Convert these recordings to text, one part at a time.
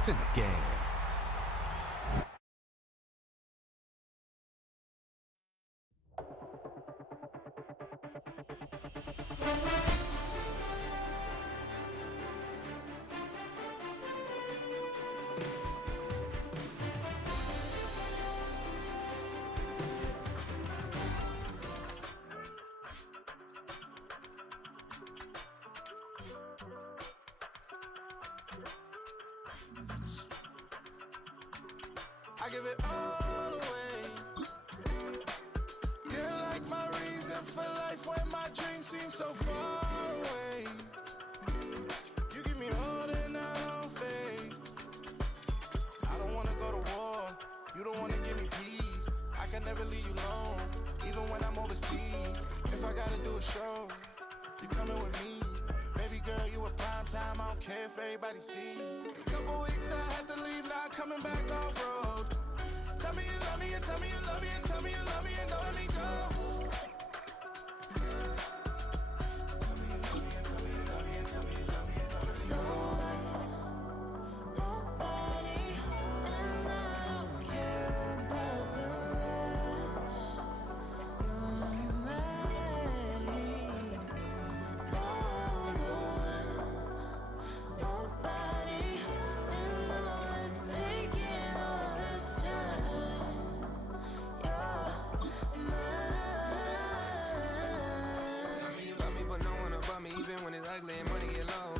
It's in the game. I give it all away. You're like my reason for life when my dreams seem so far away. You give me all and I don't fade. I don't wanna go to war. You don't wanna give me peace. I can never leave you alone, even when I'm overseas. If I gotta do a show, you coming with me. Baby girl, you a prime time. I don't care if everybody see. Couple weeks I had to leave, now coming back off road. Tell me you love me, and tell me you love me, and tell me you love me, and don't let me go. Tell me you love me, and tell me you love me, and tell me you love me, and don't let me go. Nobody, and I don't care about the rest. You're mine. Nobody, and all it's taking all this time. You're mine. Tell me you love me, but no one above me, even when it's ugly and money get low.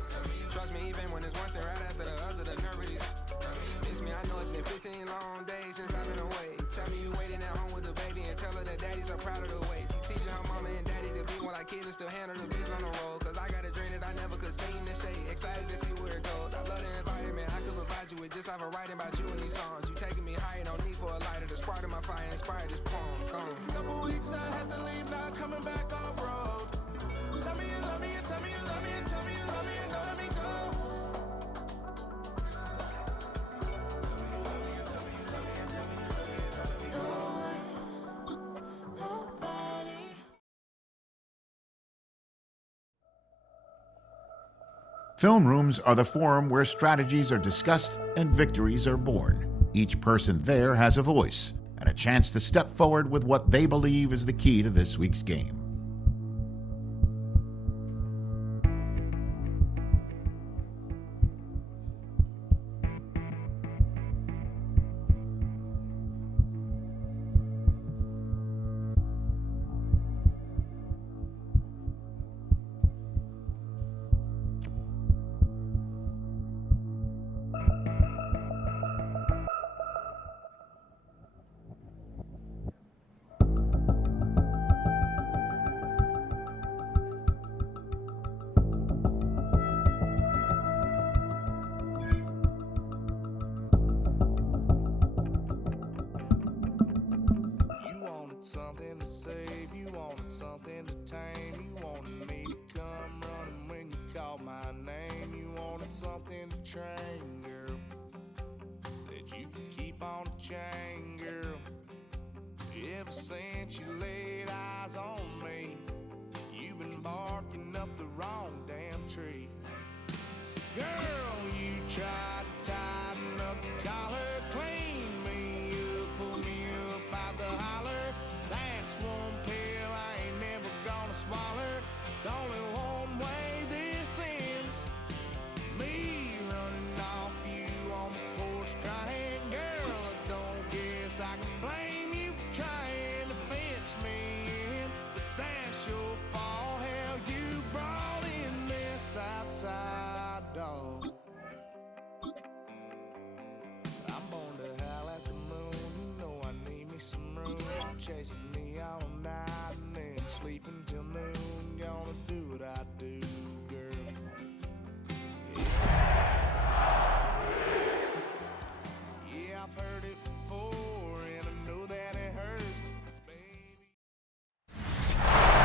Trust me, even when it's one thing right after the other, the nerve really. Miss me, I know it's been 15 long days since I've been away. Tell me you waiting at home with the baby and tell her that daddy's so proud of the way. She teaching her mama and daddy to be more like kids and still handle the biz on the road. Cause I got a dream that I never could sing the shade. Excited to see where it goes. I love the environment I could provide you with just off of writing about you in these songs. You taking me higher, no need for a lighter. The spark of my fire inspired this poem. Gone. Couple weeks I had to leave, now coming back off road. Tell me you love me, and tell me you love me, and tell me you love me, and don't let me go. Tell me you love me, and tell me you love me, and tell me you love me, and don't let me go. Nobody. Film rooms are the forum where strategies are discussed and victories are born. Each person there has a voice and a chance to step forward with what they believe is the key to this week's game. You wanted something to save, you wanted something to tame. You wanted me to come running when you called my name. You wanted something to train, girl, that you could keep on the chain, girl. Ever since you laid eyes on me, you've been barking up the wrong damn tree. Girl, you tried to tighten up the collar, clean me up, pull me up out the holler. That's one pill I ain't never gonna swallow. It's only one way this ends. Me running off you on the porch crying. Girl, I don't guess I can blame you for trying to fence me in. But that's your fault, hell, you brought in this outside dog. I'm born to howl at the moon, you know I need me some room. Chasing me all night and then sleeping till noon. Gonna do what I do, girl. Yeah, I've heard it before and I know that it hurts, baby.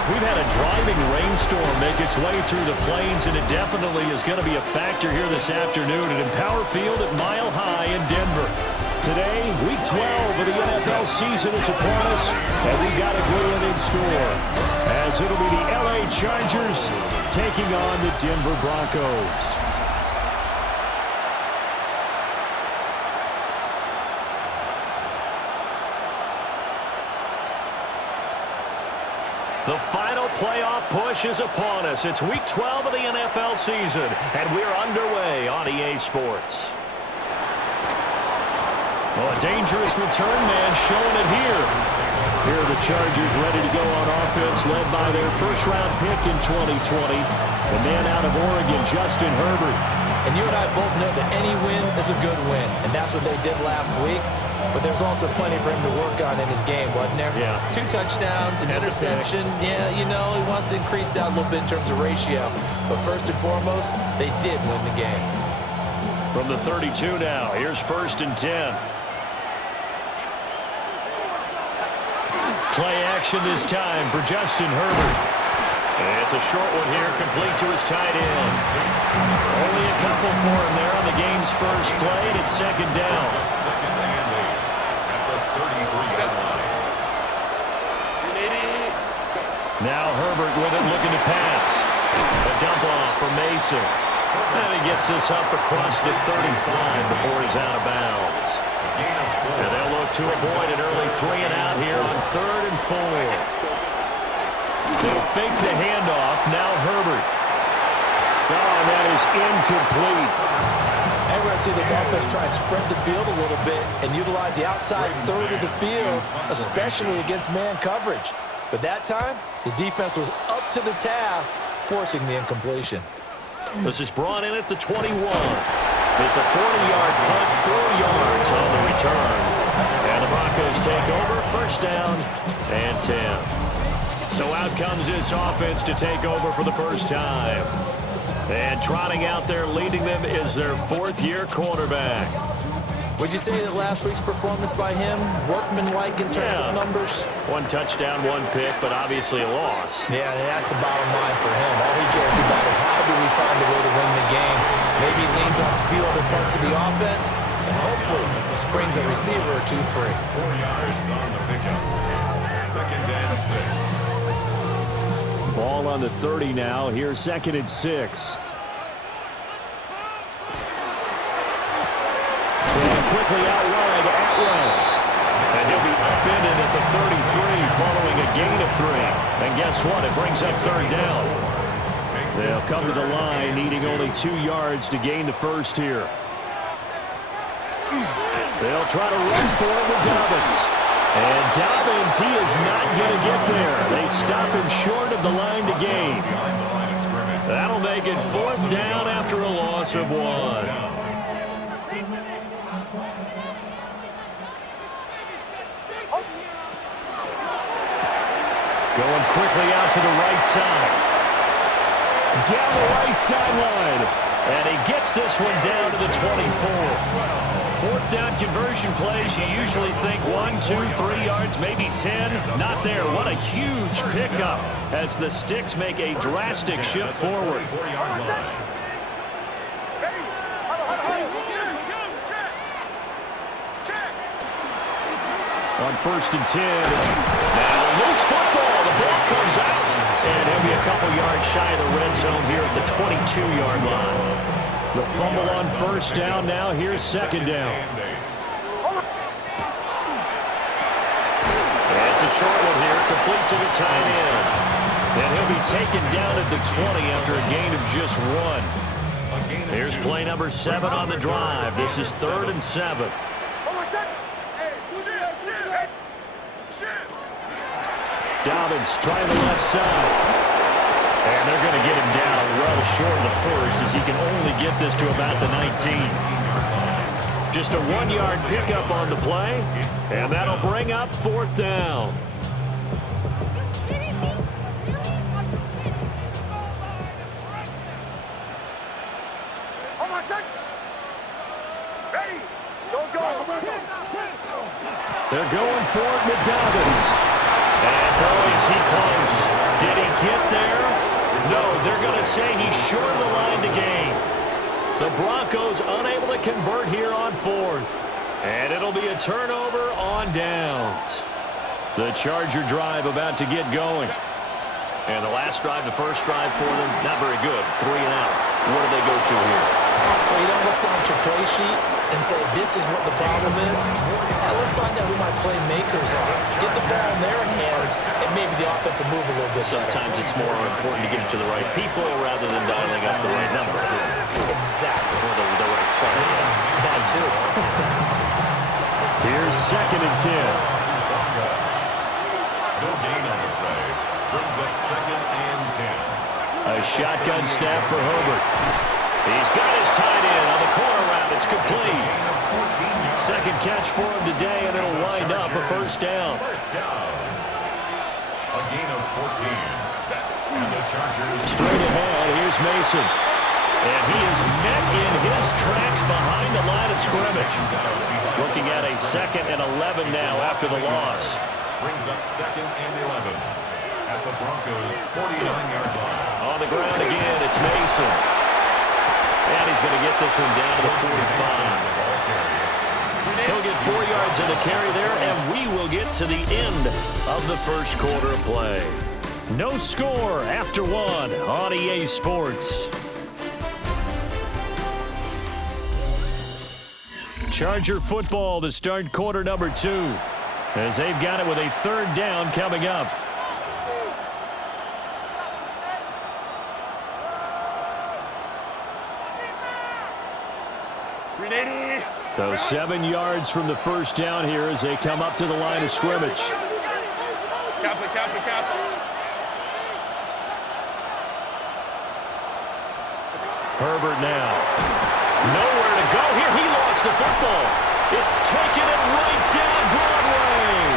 We've had a driving rainstorm make its way through the plains, and it definitely is going to be a factor here this afternoon at Empower Field at Mile High in Denver. Today, Week 12 of the NFL season is upon us, and we've got a good one in store, as it'll be the LA Chargers taking on the Denver Broncos. The final playoff push is upon us. It's Week 12 of the NFL season, and we're underway on EA Sports. Well, a dangerous return man showing it here. Here are the Chargers ready to go on offense, led by their first-round pick in 2020, the man out of Oregon, Justin Herbert. And you and I both know that any win is a good win, and that's what they did last week. But there's also plenty for him to work on in his game, wasn't there? Yeah. 2 touchdowns, an interception. Yeah, you know, he wants to increase that a little bit in terms of ratio. But first and foremost, they did win the game. From the 32 now, here's 1st and 10. Play action this time for Justin Herbert. And it's a short one here, complete to his tight end. Only a couple for him there on the game's first play, and it's 2nd down. Now Herbert with it, looking to pass. A dump off for Mason. And he gets this up across the 35 before he's out of bounds. And they'll look to avoid an early 3-and-out here on 3rd and 4. They'll fake the handoff. Now Herbert. Oh, and that is incomplete. And we're going to see this offense try and spread the field a little bit and utilize the outside third of the field, especially against man coverage. But that time, the defense was up to the task, forcing the incompletion. This is brought in at the 21. It's a 40-yard punt, 4 yards on the return. And the Broncos take over, 1st down and 10. So out comes this offense to take over for the first time. And trotting out there leading them is their 4th-year quarterback. Would you say that last week's performance by him, workmanlike in terms of numbers? 1 touchdown, 1 pick, but obviously a loss. Yeah, that's the bottom line for him. All he cares about is how do we find a way to win the game. Maybe leans on a few other parts of the offense, and hopefully springs a receiver or 2 free. 4 yards on the pickup. 2nd and 6. Ball on the 30 now. Here's 2nd and 6. Quickly out wide, Atwell. And he'll be upended at the 33 following a gain of 3. And guess what? It brings up 3rd down. They'll come to the line needing only 2 yards to gain the first here. They'll try to run for it with Dobbins. And Dobbins, he is not going to get there. They stop him short of the line to gain. That'll make it 4th down after a loss of 1. Going quickly out to the right side. Down the right sideline. And he gets this one down to the 24. 4th down conversion plays, you usually think 1, 2, 3 yards, maybe 10. Not there. What a huge pickup as the Sticks make a drastic shift forward. On 1st and 10, it's now loose football. The ball comes out, and he'll be a couple yards shy of the red zone here at the 22-yard line. The fumble on 1st down now. Here's 2nd down. And it's a short one here, complete to the tight end. And he'll be taken down at the 20 after a gain of just 1. Here's play number 7 on the drive. This is 3rd and 7. Dobbins trying the left side. And they're going to get him down well short of the first as he can only get this to about the 19. Just a 1-yard pickup on the play, and that'll bring up 4th down. They're going for it with Dobbins. And boy, is he close. Did he get there? No, they're going to say he's short of the line to gain. The Broncos unable to convert here on 4th. And it'll be a turnover on downs. The Charger drive about to get going. And the last drive, the first drive for them, not very good. 3 and out. What do they go to here? Well, you don't look down at your play sheet. and say, this is what the problem is? Now let's find out who my playmakers are. Get the ball in their hands, and maybe the offense will move a little bit better. Sometimes it's more important to get it to the right people rather than dialing up the right number. Exactly. Or the right play. That too. Here's 2nd and 10. No gain on the play. Brings up 2nd and 10. A shotgun snap for Herbert. He's got his tight end on the corner route. It's complete. Second catch for him today, and it'll wind up a first down. First down. A gain of 14. And the Chargers. Straight ahead, here's Mason. And he is met in his tracks behind the line of scrimmage. Looking at a 2nd and 11 now after the loss. Brings up 2nd and 11. At the Broncos' 49-yard line. On the ground again, it's Mason. And he's going to get this one down to the 45. He'll get 4 yards in the carry there, and we will get to the end of the first quarter of play. No score after 1 on EA Sports. Charger football to start quarter number 2, as they've got it with a 3rd down coming up. So 7 yards from the first down here as they come up to the line of scrimmage. Herbert now. Nowhere to go here. He lost the football. It's taking it right down Broadway.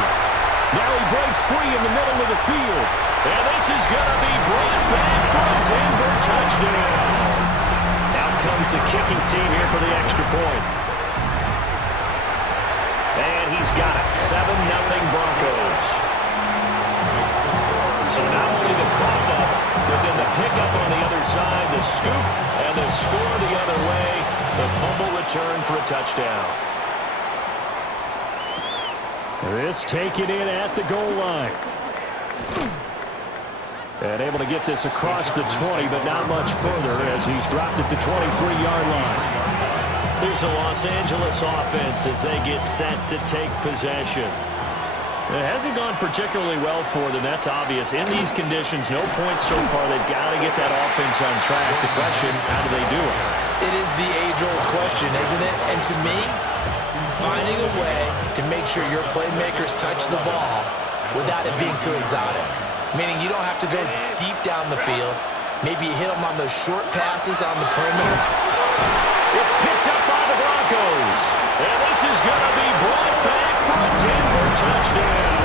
Now he breaks free in the middle of the field. And this is going to be brought back for a Denver touchdown. Out comes the kicking team here for the extra point. And he's got it. 7-0 Broncos. So not only the cough up, but then the pickup on the other side, the scoop, and the score the other way. The fumble return for a touchdown. This taken in at the goal line. And able to get this across the 20, but not much further as he's dropped it to 23-yard line. Here's the Los Angeles offense as they get set to take possession. It hasn't gone particularly well for them, that's obvious. In these conditions, no points so far. They've got to get that offense on track. The question, how do they do it? It is the age-old question, isn't it? And to me, finding a way to make sure your playmakers touch the ball without it being too exotic. Meaning you don't have to go deep down the field. Maybe you hit them on those short passes on the perimeter. It's picked up by the Broncos. And this is going to be brought back for a Denver touchdown.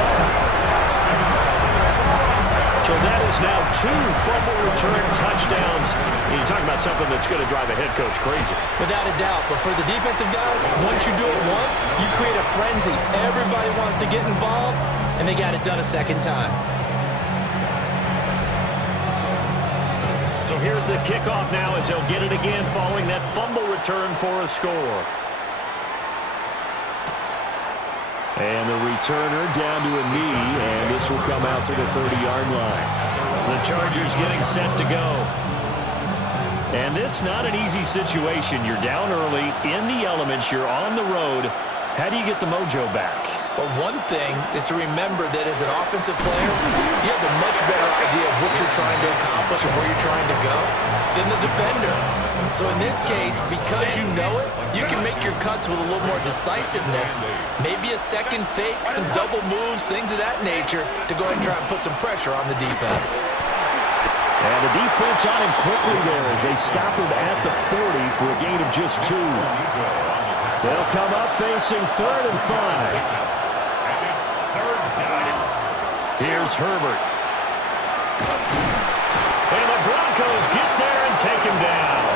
So that is now 2 fumble return touchdowns. And you're talking about something that's going to drive a head coach crazy. Without a doubt. But for the defensive guys, once you do it once, you create a frenzy. Everybody wants to get involved, and they got it done a second time. So here's the kickoff now as they'll get it again following that fumble return for a score. And the returner down to a knee, and this will come out to the 30-yard line. The Chargers getting set to go. And this not an easy situation. You're down early, in the elements, you're on the road. How do you get the mojo back? Well, one thing is to remember that as an offensive player, you have a much better idea of what you're trying to accomplish and where you're trying to go than the defender. So in this case, because you know it, you can make your cuts with a little more decisiveness, maybe a second fake, some double moves, things of that nature, to go ahead and try and put some pressure on the defense. And the defense on him quickly there as they stop him at the 40 for a gain of just 2. They'll come up facing 3rd and 5. Here's Herbert. And the Broncos get there and take him down.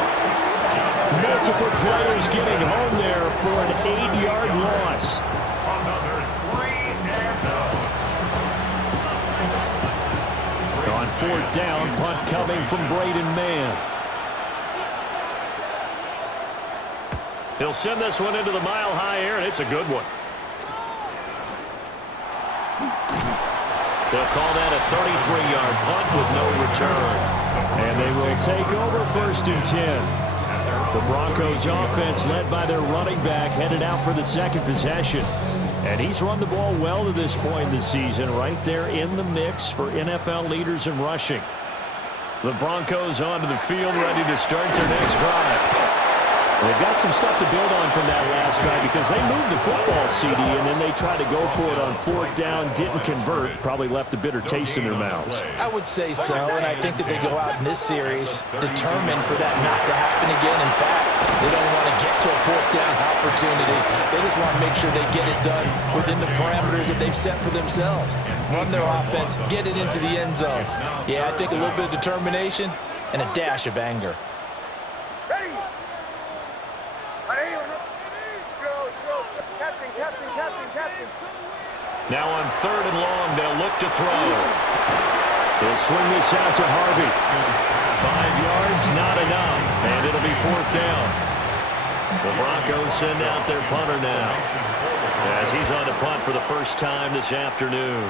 Multiple players getting home there for an 8-yard loss. Another 3 and out. On 4th down, punt coming from Braden Mann. He'll send this one into the mile-high air, and it's a good one. They'll call that a 33-yard punt with no return. And they will take over 1st and 10. The Broncos offense led by their running back headed out for the second possession. And he's run the ball well to this point in the season, right there in the mix for NFL leaders in rushing. The Broncos onto the field, ready to start their next drive. They've got some stuff to build on from that last drive because they moved the football, CD, and then they tried to go for it on fourth down, didn't convert, probably left a bitter taste in their mouths. I would say so, and I think that they go out in this series determined for that not to happen again. In fact, they don't want to get to a fourth down opportunity. They just want to make sure they get it done within the parameters that they've set for themselves. Run their offense, get it into the end zone. Yeah, I think a little bit of determination and a dash of anger. Now on third and long, they'll look to throw. They'll swing this out to Harvey. 5 yards, not enough, and it'll be fourth down. The Broncos send out their punter now, as he's on to punt for the first time this afternoon.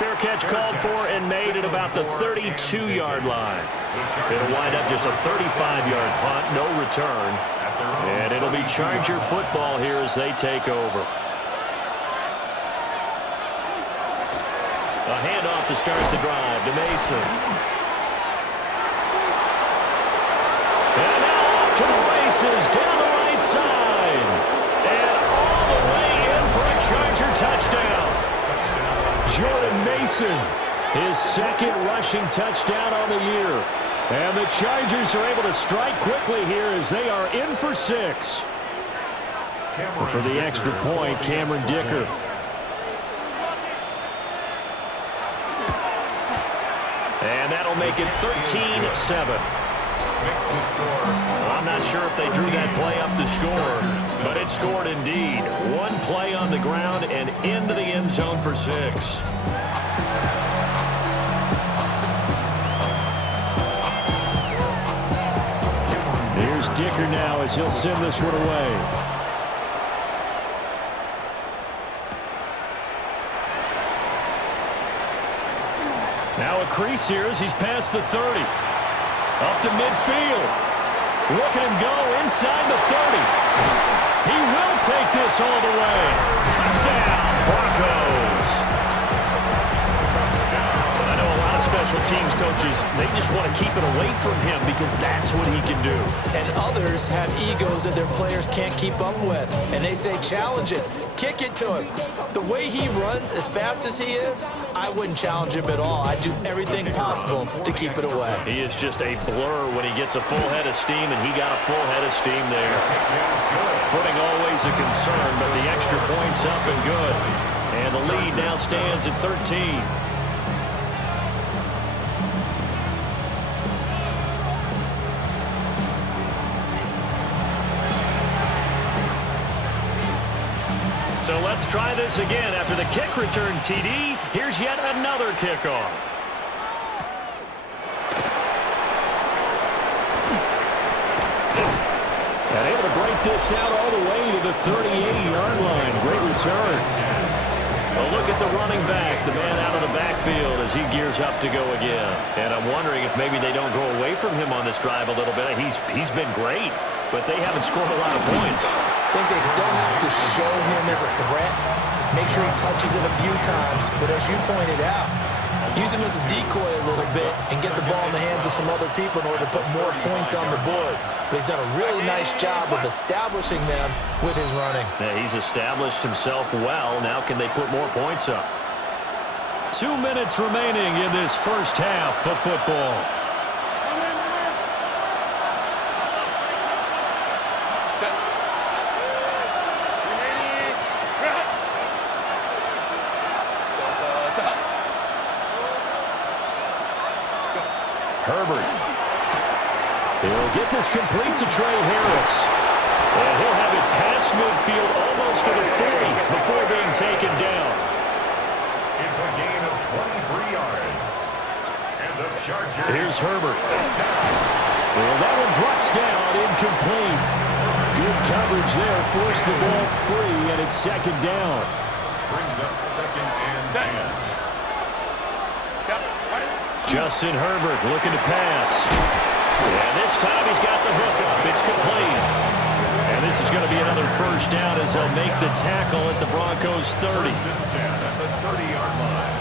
Fair catch called for and made at about the 32-yard line. It'll wind up just a 35-yard punt, no return. And it'll be Charger football here as they take over. A handoff to start the drive to Mason. And now off to the races down the right side. And all the way in for a Charger touchdown. Jordan Mason, his second rushing touchdown on the year. And the Chargers are able to strike quickly here as they are in for 6. And for the extra point, Cameron Dicker. And that'll make it 13-7. Well, I'm not sure if they drew that play up to score, but it scored indeed. One play on the ground and into the end zone for 6. Here's Dicker now as he'll send this one away. Now a crease here as he's past the 30. Up to midfield. Look at him go inside the 30. He will take this all the way. Touchdown, Broncos. I know a lot of special teams coaches, they just want to keep it away from him because that's what he can do. And others have egos that their players can't keep up with. And they say, challenge it. Kick it to him. The way he runs as fast as he is, I wouldn't challenge him at all. I'd do everything possible to keep it away. He is just a blur when he gets a full head of steam, and he got a full head of steam there. Footing always a concern, but the extra point's up and good. And the lead now stands at 13. So let's try this again. After the kick return TD, here's yet another kickoff. And able to break this out all the way to the 38-yard line. Great return. A look at the running back, the man out of the backfield as he gears up to go again. And I'm wondering if maybe they don't go away from him on this drive a little bit. He's been great, but they haven't scored a lot of points. I think they still have to show him as a threat. Make sure he touches it a few times. But as you pointed out, use him as a decoy a little bit and get the ball in the hands of some other people in order to put more points on the board. But he's done a really nice job of establishing them with his running. Yeah, he's established himself well. Now can they put more points up? 2 minutes remaining in this first half of football. Herbert. He'll get this complete to Trey Harris. And he'll have it past midfield almost to the 40 before being taken down. It's a gain of 23 yards. And the Chargers. Here's Herbert. Well, that one drops down, incomplete. Good coverage there, forced the ball free, and it's second down. Brings up second and 10. Justin Herbert looking to pass. And this time he's got the hook up. It's complete. And this is going to be another first down as they'll make the tackle at the Broncos' 30. First and 10 at the 30-yard line.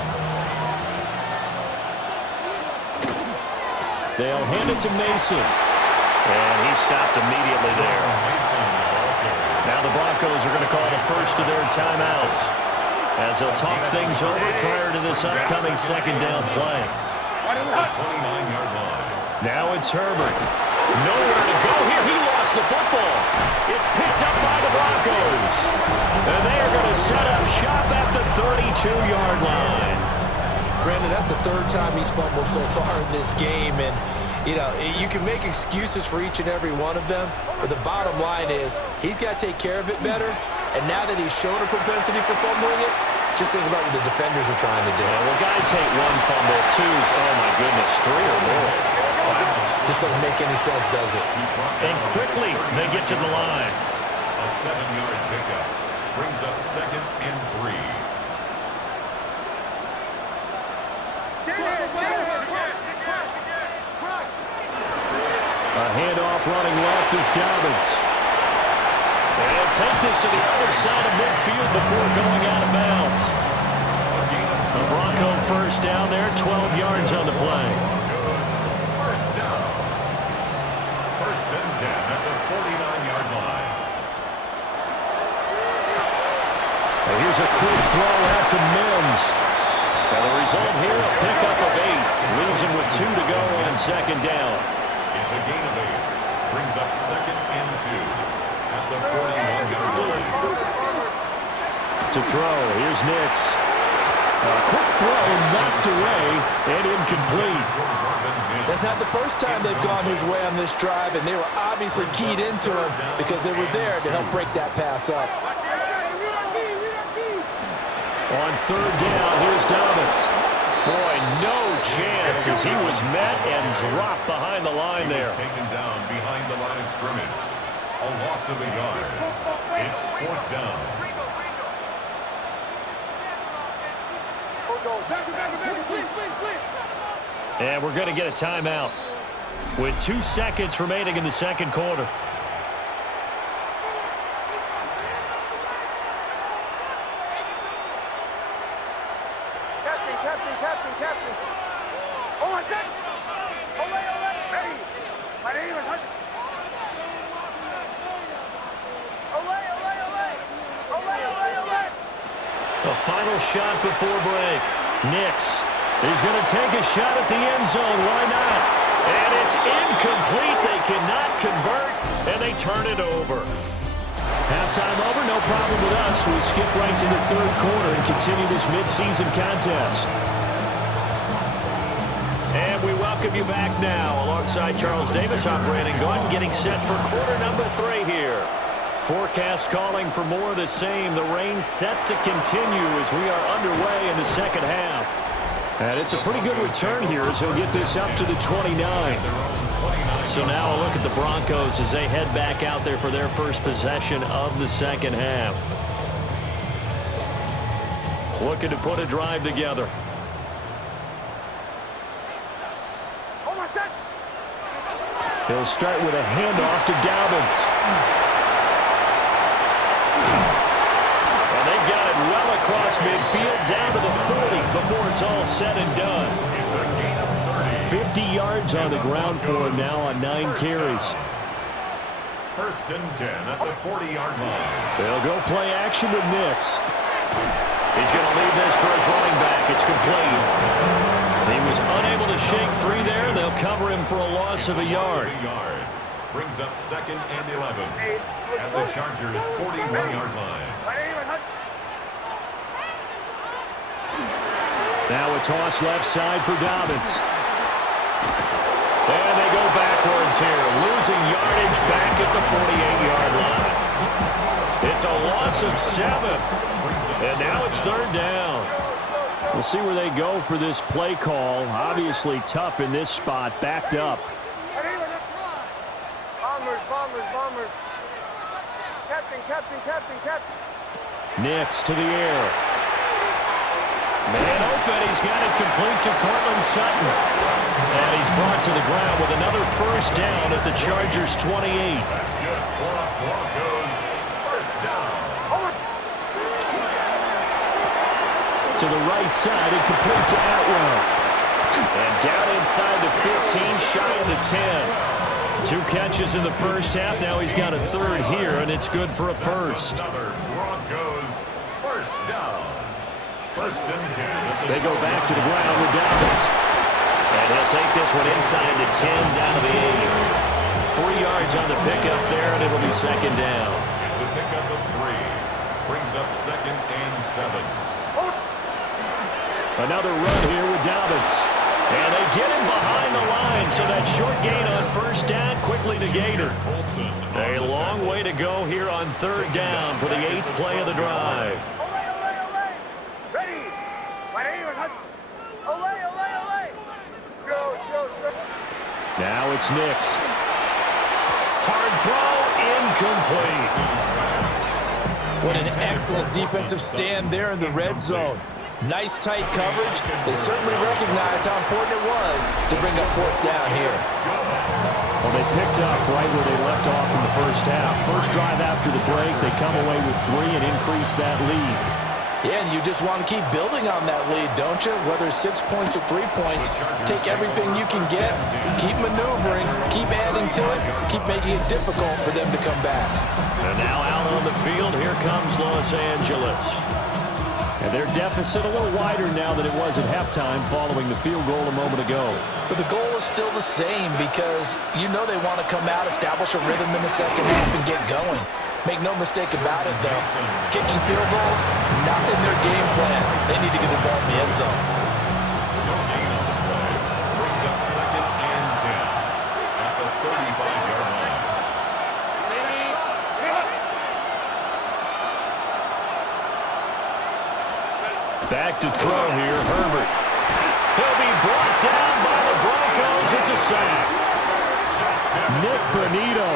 They'll hand it to Mason. And he stopped immediately there. Now the Broncos are going to call the first of their timeouts as they'll talk things over prior to this upcoming second down play. The 29-yard line. Now it's Herbert. Nowhere to go here. He lost the football. It's picked up by the Broncos. And they are going to set up shop at the 32-yard line. Brandon, that's the third time he's fumbled so far in this game. And, you know, you can make excuses for each and every one of them. But the bottom line is he's got to take care of it better. And now that he's shown a propensity for fumbling it, just think about what the defenders are trying to do. Yeah, well, guys hate one fumble, twos, oh my goodness, three or more. Just doesn't make any sense, does it? And quickly they get to the line. A 7-yard pickup brings up 2nd and 3. A handoff running left is Dobbins. And he'll take this to the other side of midfield before going out of bounds. A Bronco first down there, 12 yards on the play. First down. First and 10 at the 49-yard line. And here's a quick throw out to Mims. And the result here, a pickup of 8. Leaves him with 2 to go on second down. It's a gain of 8. Brings up 2nd and 2 at the 41-yard line. To throw, here's Nix. A quick throw knocked away and incomplete. That's not the first time they've gone his way on this drive, and they were obviously keyed into him because they were there to help break that pass up. On third down, here's Dobbins. Boy, no chance as he was met and dropped behind the line there. He was taken down behind the line of scrimmage. A loss of a yard. It's 4th down. And we're going to get a timeout with 2 seconds remaining in the second quarter. Captain. Oh, I said. Ole. Hey. My name is Ole. A final shot before break. Nix. He's going to take a shot at the end zone. Why not? And it's incomplete. They cannot convert, and they turn it over. Halftime over, no problem with us. We skip right to the third quarter and continue this midseason contest. And we welcome you back now. Alongside Charles Davis, I'm Brandon Gaudin, getting set for quarter number 3 here. Forecast calling for more of the same. The rain set to continue as we are underway in the second half. And it's a pretty good return here as he'll get this up to the 29. So now a look at the Broncos as they head back out there for their first possession of the second half. Looking to put a drive together. He'll start with a handoff to Dobbins. And they've got it well across midfield down to the 40 before it's all said and done. 50 yards on the ground for him now on 9 carries. First and 10 at the 40-yard line. They'll go play action with Nix. He's going to leave this for his running back. It's complete. He was unable to shake free there. They'll cover him for a loss of a yard. Brings up 2nd and 11 at the Chargers' 41-yard line. Now a toss left side for Dobbins. And they go backwards here, losing yardage back at the 48-yard line. It's a loss of 7. And now it's third down. We'll see where they go for this play call. Obviously tough in this spot, backed up. Bombers. Captain. Nix to the air. Man open, he's got it complete to Cortland Sutton. And he's brought to to the ground with another first down at the Chargers' 28. That's good for the Broncos. First down. To the right side and complete to Atwell. And down inside the 15, shy of the 10. 2 catches in the first half. Now he's got a third here, and it's good for a first. Another Broncos. First down. First and 10. They go back to the ground with Dallas. And he'll take this one inside the 10, down to the 8. 3 yards on the pickup there, and it'll be second down. It's a pickup of 3. Brings up second and 7. Another run here with Dallas. And they get him behind the line, so that short gain on first down quickly negated. A long way to go here on third down for the 8th play of the drive. Ready. My name is Olay. Joe. Now it's Nix. Hard throw, incomplete. What an excellent defensive stand there in the red zone. Nice tight coverage. They certainly recognized how important it was to bring up fourth down here. Well, they picked up right where they left off in the first half. First drive after the break, they come away with 3 and increase that lead. Yeah, and you just want to keep building on that lead, don't you? Whether it's 6 points or 3 points, take everything you can get, keep maneuvering, keep adding to it, keep making it difficult for them to come back. And now out on the field, here comes Los Angeles. And their deficit a little wider now than it was at halftime following the field goal a moment ago. But the goal is still the same because you know they want to come out, establish a rhythm in the second half, and get going. Make no mistake about it, though. Kicking field goals, not in their game plan. They need to get the ball in the end zone. No gain on the play. Brings up second and 10 at the 35-yard line. Back to throw here, Herbert. He'll be brought down by the Broncos. It's a sack. Nick Bonito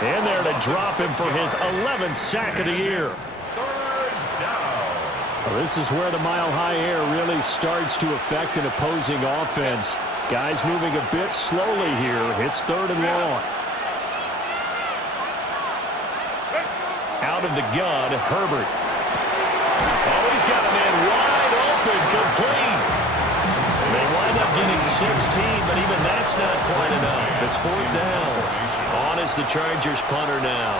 in there to drop him for his 11th sack of the year. Third down. Well, this is where the mile-high air really starts to affect an opposing offense. Guys moving a bit slowly here. It's third and long. Out of the gun, Herbert. Oh, he's got a man wide open, complete. They wind up getting 16, but even that's not quite enough. It's fourth down. On is the Chargers punter now,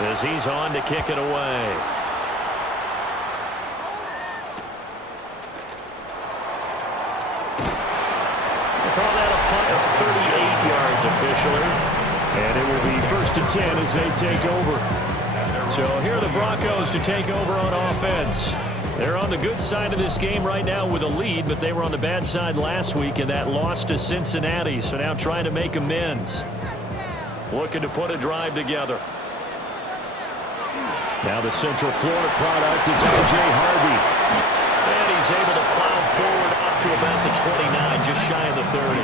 as he's on to kick it away. They call that a punt of 38 yards officially. And it will be first and 10 as they take over. So here are the Broncos to take over on offense. They're on the good side of this game right now with a lead, but they were on the bad side last week in that loss to Cincinnati, so now trying to make amends. Looking to put a drive together. Now the Central Florida product is O.J. Harvey. And he's able to plow forward up to about the 29, just shy of the 30.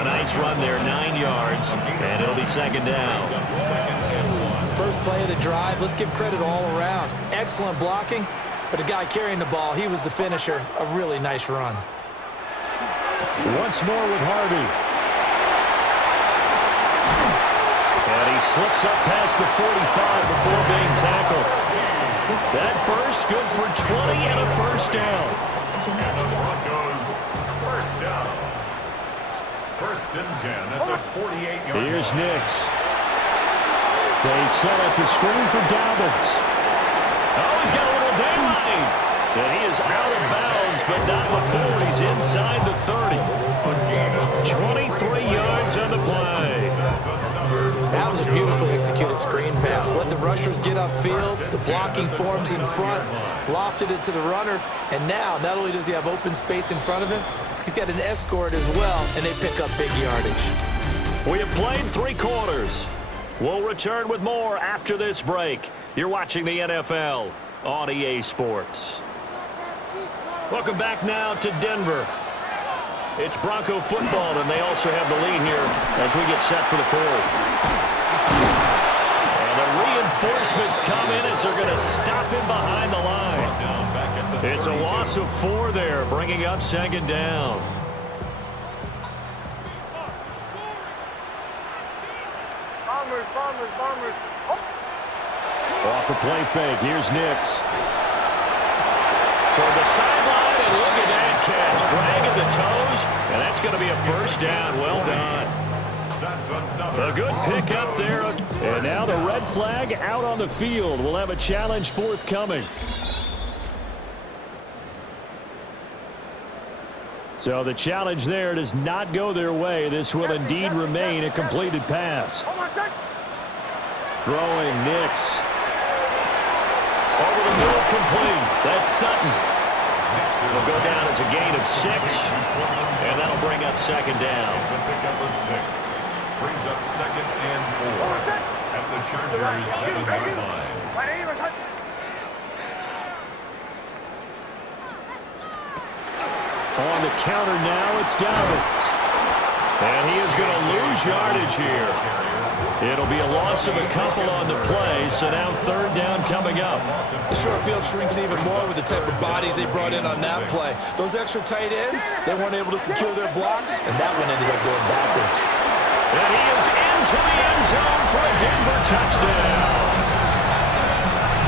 A nice run there, 9 yards, and it'll be second down. First play of the drive, let's give credit all around. Excellent blocking, but the guy carrying the ball, he was the finisher. A really nice run. Once more with Harvey. And he slips up past the 45 before being tackled. That burst good for 20 and a first down. And the Broncos, first down. First and 10 at the 48-yard line. Here's Nix. They set up the screen for Dalvin. Oh, he's got a little daylight. And he is out of bounds, but not before he's inside the 30. 23 yards on the play. That was a beautifully executed screen pass. Let the rushers get upfield. The blocking forms in front. Lofted it to the runner. And now, not only does he have open space in front of him, he's got an escort as well, and they pick up big yardage. We have played 3 quarters. We'll return with more after this break. You're watching the NFL on EA Sports. Welcome back now to Denver. It's Bronco football, and they also have the lead here as we get set for the fourth. And the reinforcements come in as they're going to stop him behind the line. It's a loss of 4 there, bringing up second down. bombers. Off the play fake, here's Nix. Toward the sideline, and look at that catch. Dragging the toes, and that's going to be a first down. Well done. A good pick up there. And now the red flag out on the field. We'll have a challenge forthcoming. So the challenge there does not go their way. This will indeed remain a completed pass. Throwing Nix. Over the middle, complete. That's Sutton. Will go down as a gain of 6, and that'll bring up second down. Pickup of 6. Brings up 2nd and 4 at the Chargers' 7-yard line. On the counter now, it's Dobbins. And he is going to lose yardage here. It'll be a loss of a couple on the play, so now third down coming up. The short field shrinks even more with the type of bodies they brought in on that play. Those extra tight ends, they weren't able to secure their blocks, and that one ended up going backwards. And he is into the end zone for a Denver touchdown.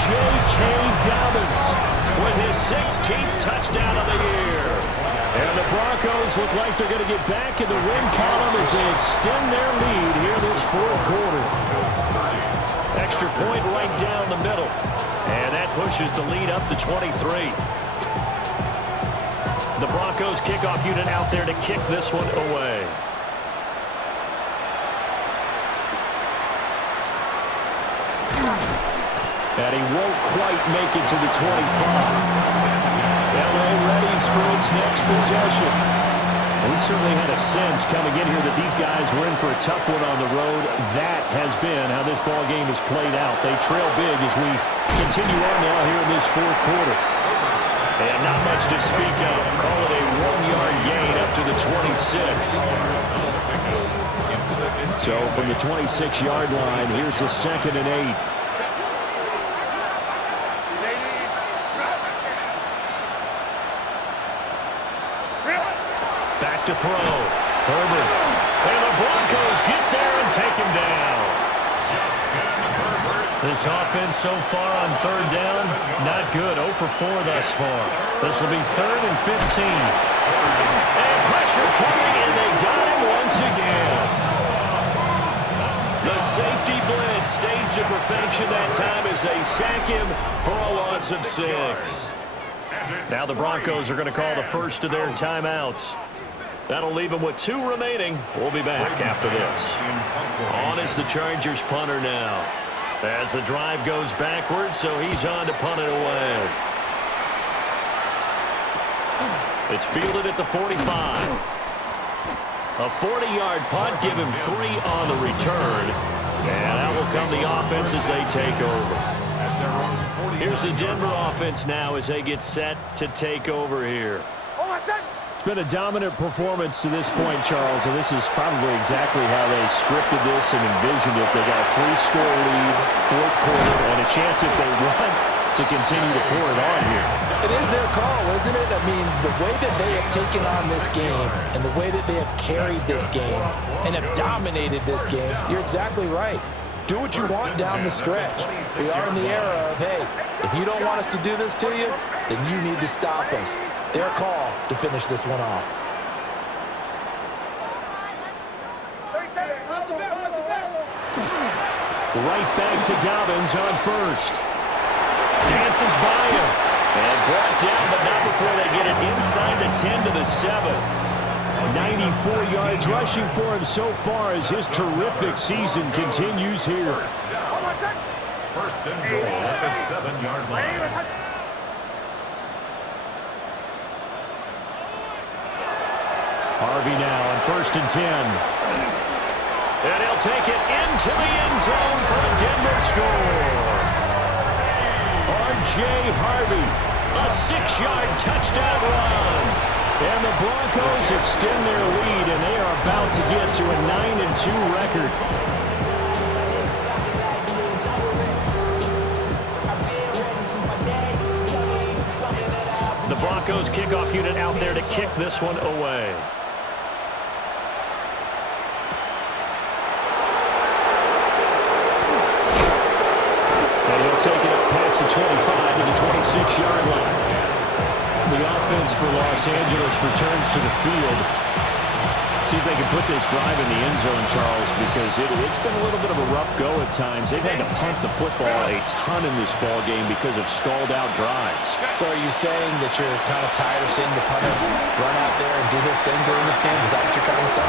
J.K. Dobbins with his 16th touchdown of the year. And the Broncos look like they're going to get back in the win column as they extend their lead here this fourth quarter. Extra point right down the middle. And that pushes the lead up to 23. The Broncos kickoff unit out there to kick this one away. And he won't quite make it to the 25. L.A. readies for its next possession. We certainly had a sense coming in here that these guys were in for a tough one on the road. That has been how this ball game has played out. They trail big as we continue on now here in this fourth quarter. And not much to speak of. Call it a 1-yard gain up to the 26. So from the 26-yard line, here's the 2nd and 8. Back to throw. Herbert. And the Broncos get there and take him down. This offense so far on third down, not good. 0 for 4 thus far. This will be 3rd and 15. And pressure coming, and they got him once again. The safety blitz staged to perfection that time as they sack him for a loss of 6. Now the Broncos are going to call the first of their timeouts. That'll leave them with 2 remaining. We'll be back after this. On is the Chargers punter now. As the drive goes backwards, so he's on to punt it away. It's fielded at the 45. A 40-yard punt, give him 3 on the return. And that will come the offense as they take over. Here's the Denver offense now as they get set to take over here. It's been a dominant performance to this point, Charles, and this is probably exactly how they scripted this and envisioned it. They got a 3-score lead, fourth quarter, and a chance if they want to continue to pour it on here. It is their call, isn't it? I mean, the way that they have taken on this game and the way that they have carried this game and have dominated this game, you're exactly right. Do what you want down the stretch. We are in the era of, hey, if you don't want us to do this to you, then you need to stop us. Their call to finish this one off. Right back to Dobbins on first. Dances by him. And brought down, but not before they get it inside the 10 to the 7. 94 yards rushing for him so far as his terrific season continues here. First and goal at the 7-yard line. Harvey now on 1st and 10. And he'll take it into the end zone for a Denver score. R.J. Harvey, a 6-yard touchdown run. And the Broncos extend their lead, and they are about to get to a 9-2 record. The Broncos kickoff unit out there to kick this one away. offense for Los Angeles returns to the field. See if they can put this drive in the end zone, Charles, because it's been a little bit of a rough go at times. They've had to punt the football a ton in this ball game because of stalled-out drives. So are you saying that you're kind of tired of seeing the punter run out there and do his thing during this game? Is that what you're trying to say?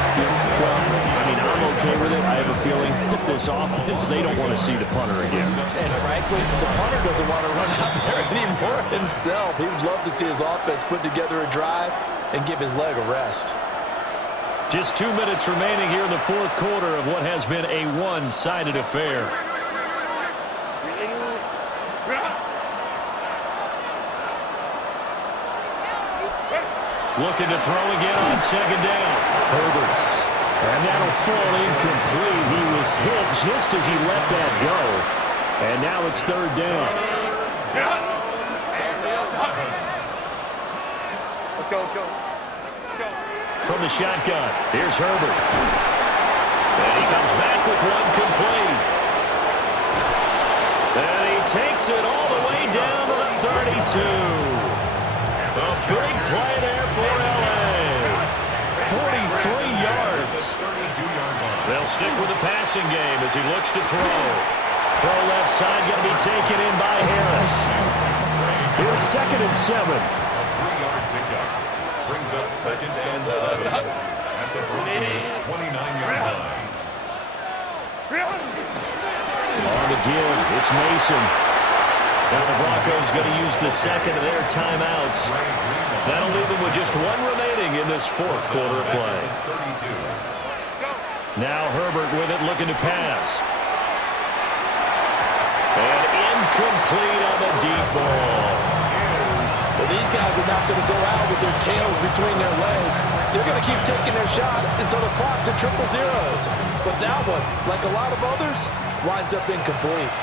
Well, I mean, I'm okay with it. I have a feeling that this offense, they don't want to see the punter again. And frankly, the punter doesn't want to run out there anymore himself. He would love to see his offense put together a drive and give his leg a rest. Just 2 minutes remaining here in the fourth quarter of what has been a one-sided affair. Looking to throw again on second down. Herbert. And that'll fall incomplete. He was hit just as he let that go. And now it's third down. Let's go, let's go. From the shotgun, here's Herbert. And he comes back with one complete. And he takes it all the way down to the 32. A big play there for L.A. 43 yards. They'll stick with the passing game as he looks to throw. Throw left side going to be taken in by Harris. Here's 2nd and 7. Brings up 2nd and 7 at the Broncos' 29-yard line. On the give, it's Mason. Now the Broncos going to use the second of their timeouts. That'll leave them with just one remaining in this fourth quarter of play. Now Herbert with it, looking to pass. And incomplete on the deep ball. Well, these guys are not going to go out with their tails between their legs. They're going to keep taking their shots until the clock's at triple zeros. But that one, like a lot of others, winds up incomplete.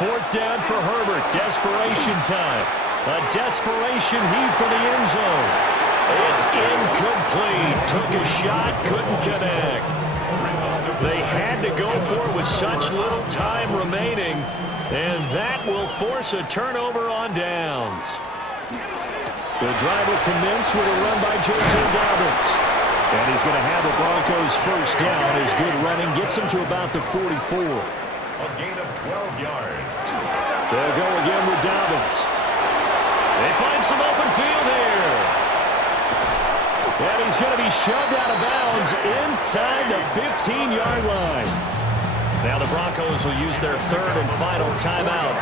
Fourth down for Herbert. Desperation time. A desperation heave for the end zone. It's incomplete. Took a shot, couldn't connect. They had to go for it with such little time remaining, and that will force a turnover on downs. The drive will commence with a run by J.J. Dobbins. And he's going to have the Broncos first down. His good running gets him to about the 44. A gain of 12 yards. They'll go again with Dobbins. They find some open field here. And he's going to be shoved out of bounds inside the 15-yard line. Now the Broncos will use their third and final timeout.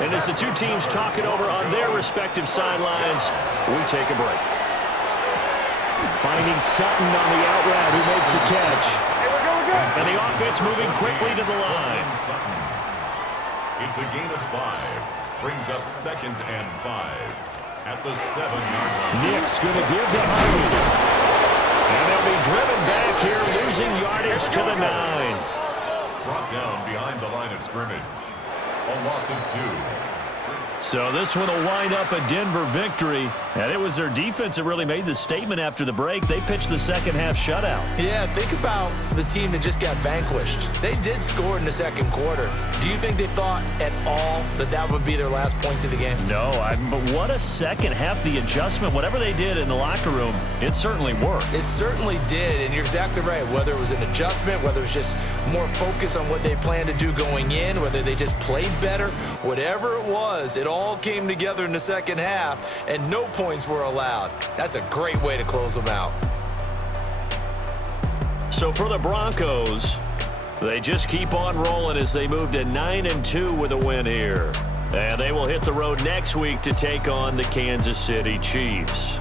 And as the two teams talk it over on their respective sidelines, we take a break. Finding Sutton on the out route, who makes the catch. And the offense moving quickly to the line. It's a gain of 5. Brings up 2nd and 5. At the 7-yard line. Nick's going to give to Harvey. And they'll be driven back here, losing yardage to the 9. Brought down behind the line of scrimmage. A loss of 2. So this one will wind up a Denver victory. And it was their defense that really made the statement after the break. They pitched the second half shutout. Yeah, think about the team that just got vanquished. They did score in the second quarter. Do you think they thought at all that that would be their last points of the game? No, but what a second half. The adjustment, whatever they did in the locker room, it certainly worked. It certainly did, and you're exactly right. Whether it was an adjustment, whether it was just more focus on what they planned to do going in, whether they just played better, whatever it was, it all came together in the second half, and no points were allowed. That's a great way to close them out. So for the Broncos, they just keep on rolling as they move to 9-2 with a win here. And they will hit the road next week to take on the Kansas City Chiefs.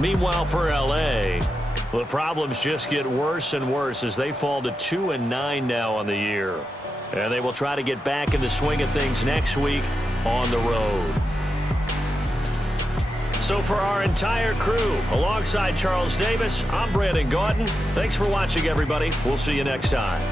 Meanwhile, for L.A., the problems just get worse and worse as they fall to 2-9 now on the year. And they will try to get back in the swing of things next week on the road. So for our entire crew, alongside Charles Davis, I'm Brandon Gaudin. Thanks for watching, everybody. We'll see you next time.